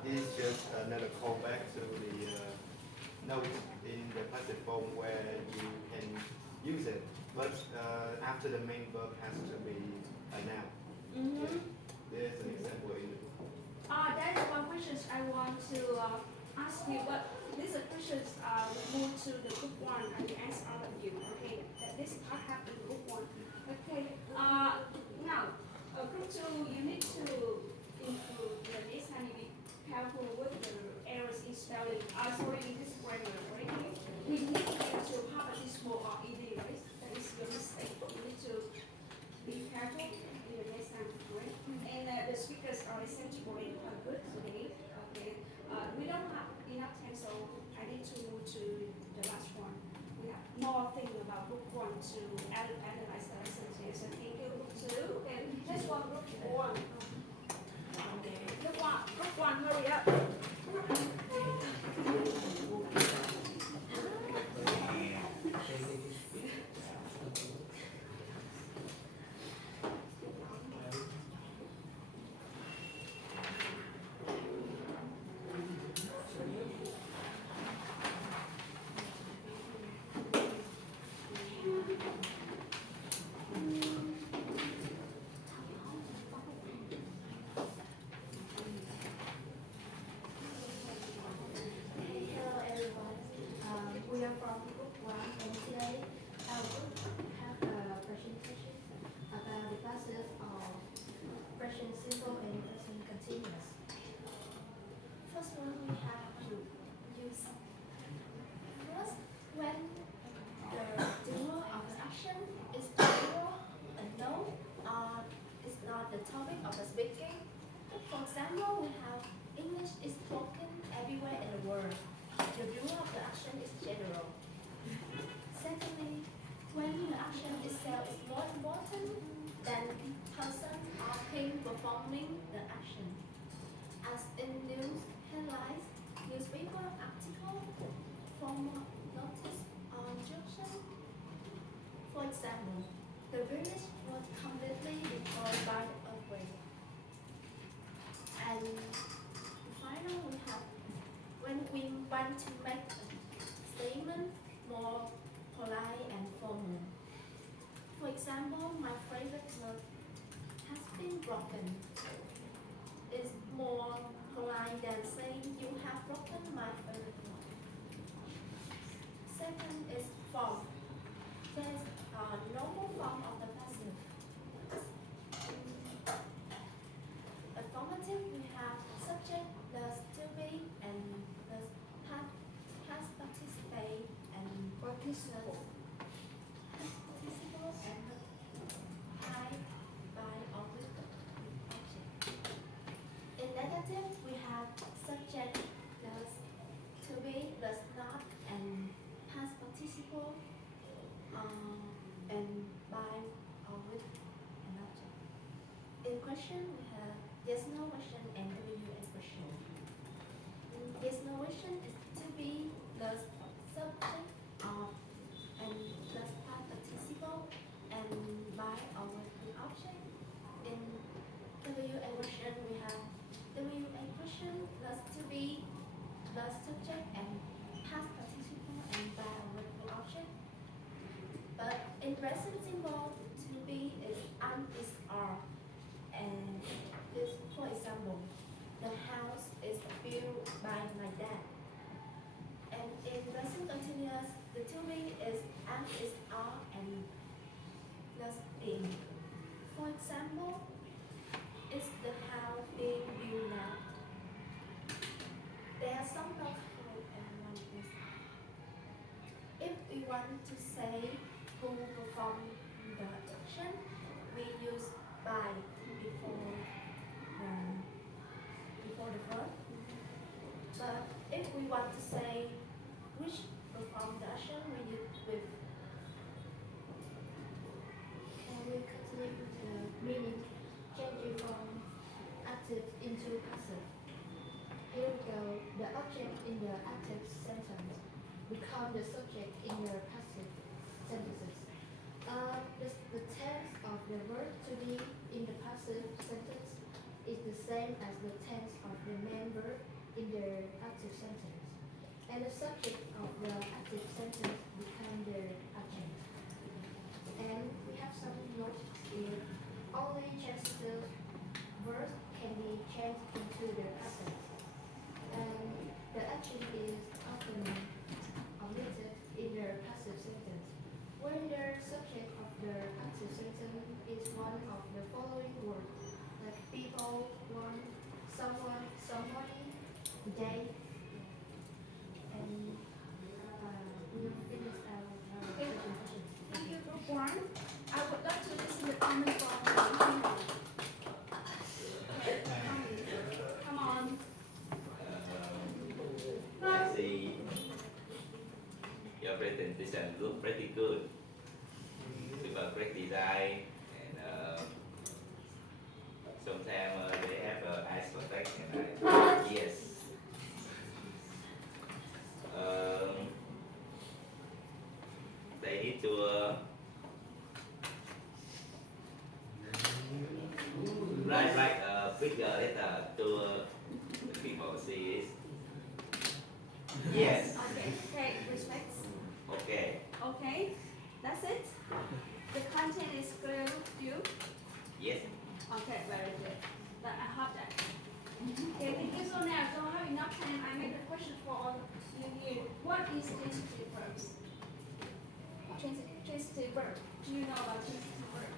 this is just another callback to the note in the passive form where you can use it, but after the main verb has to be a noun. Mm-hmm. There's an example in the book. That is one question I want to ask you, but these are questions move to the group 1 and the answer all of you. Okay, this part happened in group 1. Okay, now group 2, you need to improve the next time you be careful with the errors in spelling. Sorry, in this grammar, right? We need to have a small or ed, right? That is your mistake. You need to be careful in the next time, right? And the speakers are essentially good today. Okay, we don't have enough time, so I need to move to the last one. We have more thing about group 1 to analyze the lesson. So thank you, group 2. And next one, group 1. Group 1, hurry up. performing the action. As in news headlines, newspaper article, formal notice or instruction. For example, the village was completely destroyed by the earthquake. And finally, we have when we want to make a statement more polite and formal. For example, my favorite note has been broken. It's more polite than saying you have broken my favorite note. Second is form. There's a normal form of the passive. Affirmative, we have subject, does to be, and does past participate, and participle and by or with object. In negative, we have subject, does to be, does not, and past participle, and by or with an object. In question, we have yes, no question and WH question. Yes, no question is to be plus subject of and plus past participle and by or with an object. In WA question, we have WA question plus to be plus subject and past participle and by or with an object. But in present simple, to be is are, and this, for example, the house is built by my dad. And in present continuous, the to be is are, and plus being. For example, is the house being built now? There are some possible and one is. If we want to say who performed the action, we use by before the verb. But if we want to say which performed the action, we use with. And we continue with the meaning, changing from active into passive. Here we go. The object in the active sentence become the subject in the passive sentences. The tense of the verb to be in the passive sentence is the same as the tense of the main verb in the active sentence. And the subject of the active sentence become the object. And we have some notes here. Only transitive verbs can be changed into the passive. And the action is often omitted in the passive sentence. When the subject of the active sentence is one of the following words, like people, one, someone, somebody, they, and we will finish our presentation. Thank you, Group 1. I would like to listen to comments from the Come on. I see your presentation look pretty good with a great design, and sometimes they have eyes perfect and yes. They need to write a bigger letter to people see it. Yes. Okay, respect. Okay. Okay, that's it. The content is clear to you. Yes. Okay, very good. But I hope that. Okay, thank you. So now, don't have enough time. I make a question for all you here. What is transitive verbs? Transitive verb. Do you know about transitive verb?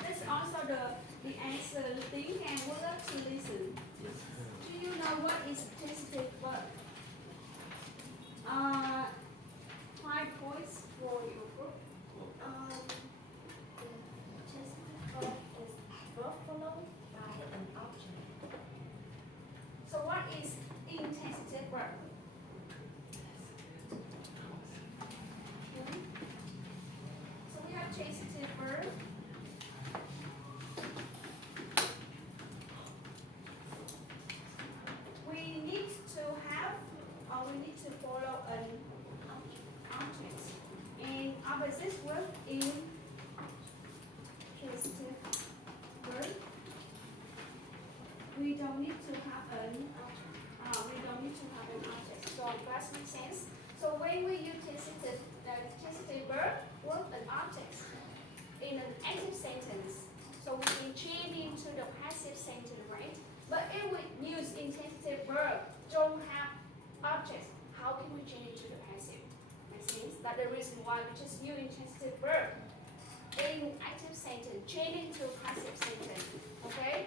That's also the answer. Think and we love to listen. Do you know what is transitive verb? 5 points for your group. The transitive verb is verb followed by an object. So what is intransitive verb? So we have transitive verb. we don't need to have an object. So does make sense? So when we use transitive verb with an object in an active sentence, so we can change into the passive sentence, right? But if we use intransitive verb don't have objects, how can we change it to the passive? Make sense? That's the reason why we just use intransitive verb in active sentence, change into passive sentence. Okay?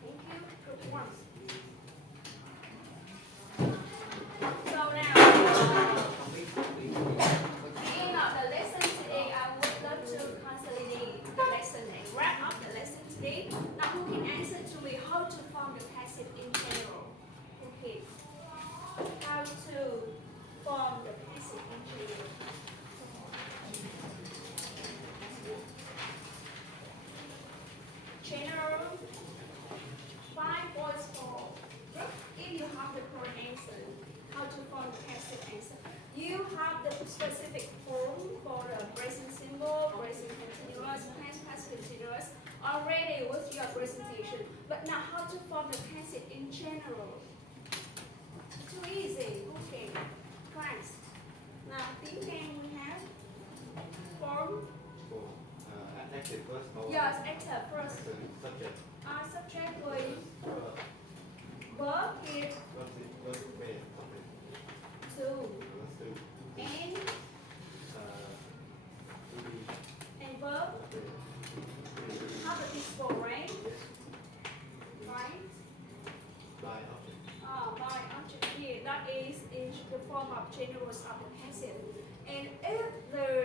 Thank you. Group 1. So now, beginning of the lesson today, I would love to consolidate the lesson and wrap up the lesson today. Now, who can answer to me how to form the passive in general? Okay. How to form the passive in general? General, 5 points for group. If you have the correct answer, how to form the passive answer. You have the specific form for the present simple, present continuous, past continuous already with your presentation. But now how to form the passive in general? Too easy. Okay. Class. Now thinking we have form. Active first or Yes, active first. subject. Subject with verb here. What's the main topic? To. Let's do. And verb. How about this for, right? Right? By object. By object here. That is in the form of generals of the passive. And if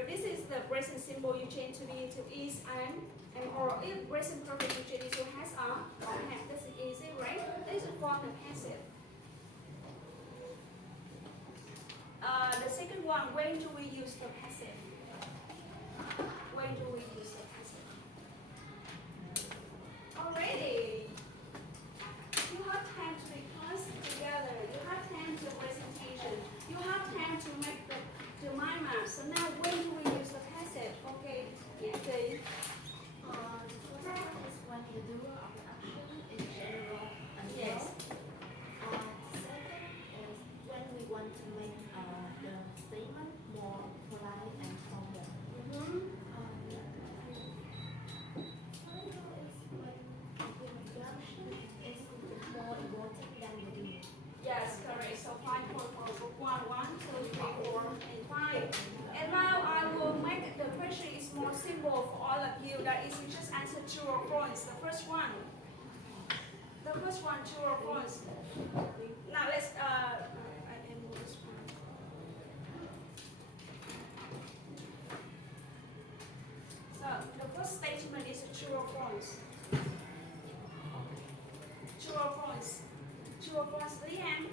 this is the present simple, you change to be into is and or if present perfect, you change into has or have. That's easy, right? This is form the passive. The second one, when do we use the passive? When do we use the passive? Already. You have time to discuss together. You have time to presentation. You have time to make the mind map. So now when do we use the passive? Okay. Yeah, okay. The first one is when you do of the action in general and Yes. the second is when we want to make the statement more polite and formal. Mm-hmm. Final is when the action is more important than the doing. Yes, correct. So 5 for group 1, 1, 2, 3, 4, and 5. And now I will make the question is more simple for all of you. That is, you just answer true or false. The first one. True or false. Now let's I can move this one. So the first statement is true or false. True or false. True or false, Leanne?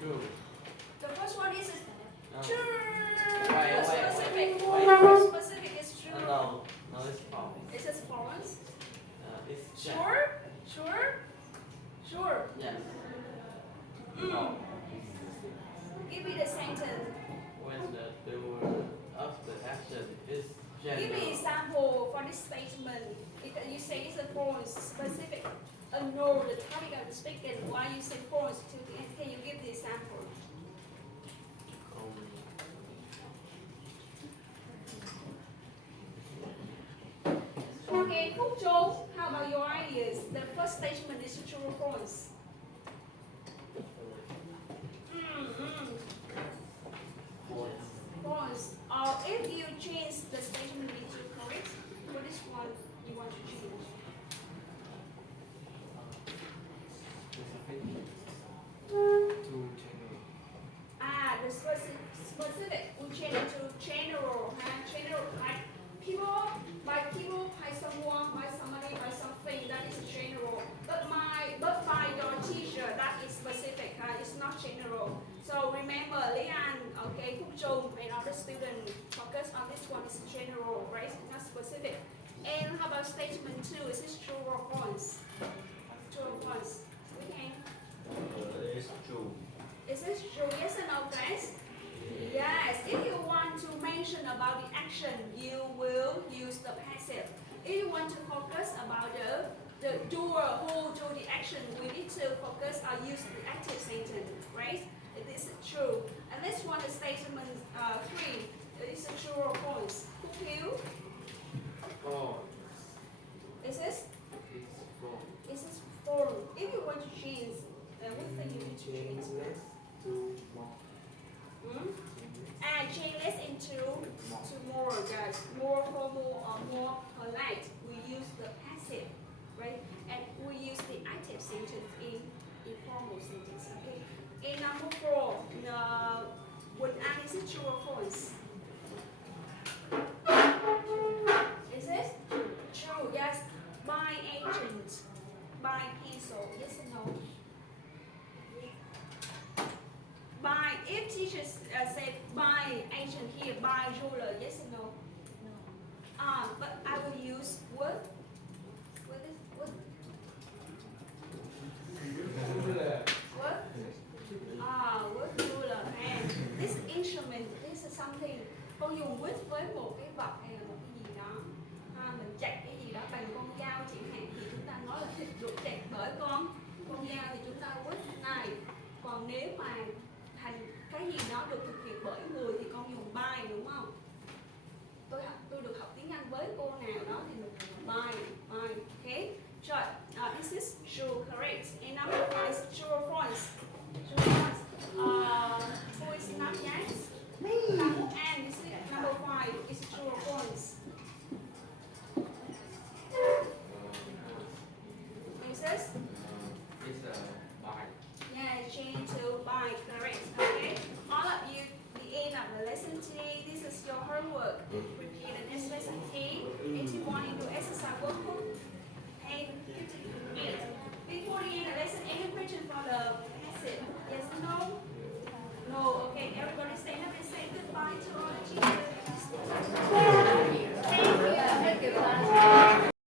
True. The first one is true. Wait. Specific. Specific is true. No, it's false. It says false. It's Sure. Yes. false. Give me the sentence. When the word of the action is Give me general. example for this statement. You say it's a false, specific. No, the topic of the speaking. Why you say false to the end? Can you give the example? Okay, Phúc Châu, how about your ideas? The first statement is true or false? False. Or if you change the statement into correct, for this one you want to change. The specific we change it to general. General, like people, by someone, by somebody, by something, that is general. But by your teacher, that is specific. It's not general. So remember, Leanne, okay, Phúc Trung, and other students focus on this one is general, right? Not specific. And how about statement 2? Is this true or false? True or false? Okay. It's true. Is this true? Yes or no, guys? Yes. If you want to mention about the action, you will use the passive. If you want to focus about the doer who do the action, use the active sentence, right? It is true. And this one is statement 3. It is a true or false. Who feel? False. Is this? It's false. Is this false? If you want to change, what thing you need to change? Less to more. Hmm? Change less into to more, guys. More formal or more polite. We use the passive, right? And we use the active sentence in informal sentence. Okay. In number 4, would I is it true or false? Is it true? Yes. By agent, by pencil. Yes or no? By, if teachers say by agent here, by ruler, yes or no? No. But I will use what? What is what? What? What ruler? And this instrument, this is something. Con dùng with với một cái vật hay là một cái gì đó. Mình chặt cái gì đó bằng con dao chẳng hạn thì chúng ta nói là thịt được chặt bởi con dao thì chúng ta with knife. Còn nếu mà thành cái gì đó được thực hiện bởi người thì con dùng by, đúng không? Tôi được học tiếng Anh với cô nào đó thì mình by. Okay. Rồi, this is true, correct. And number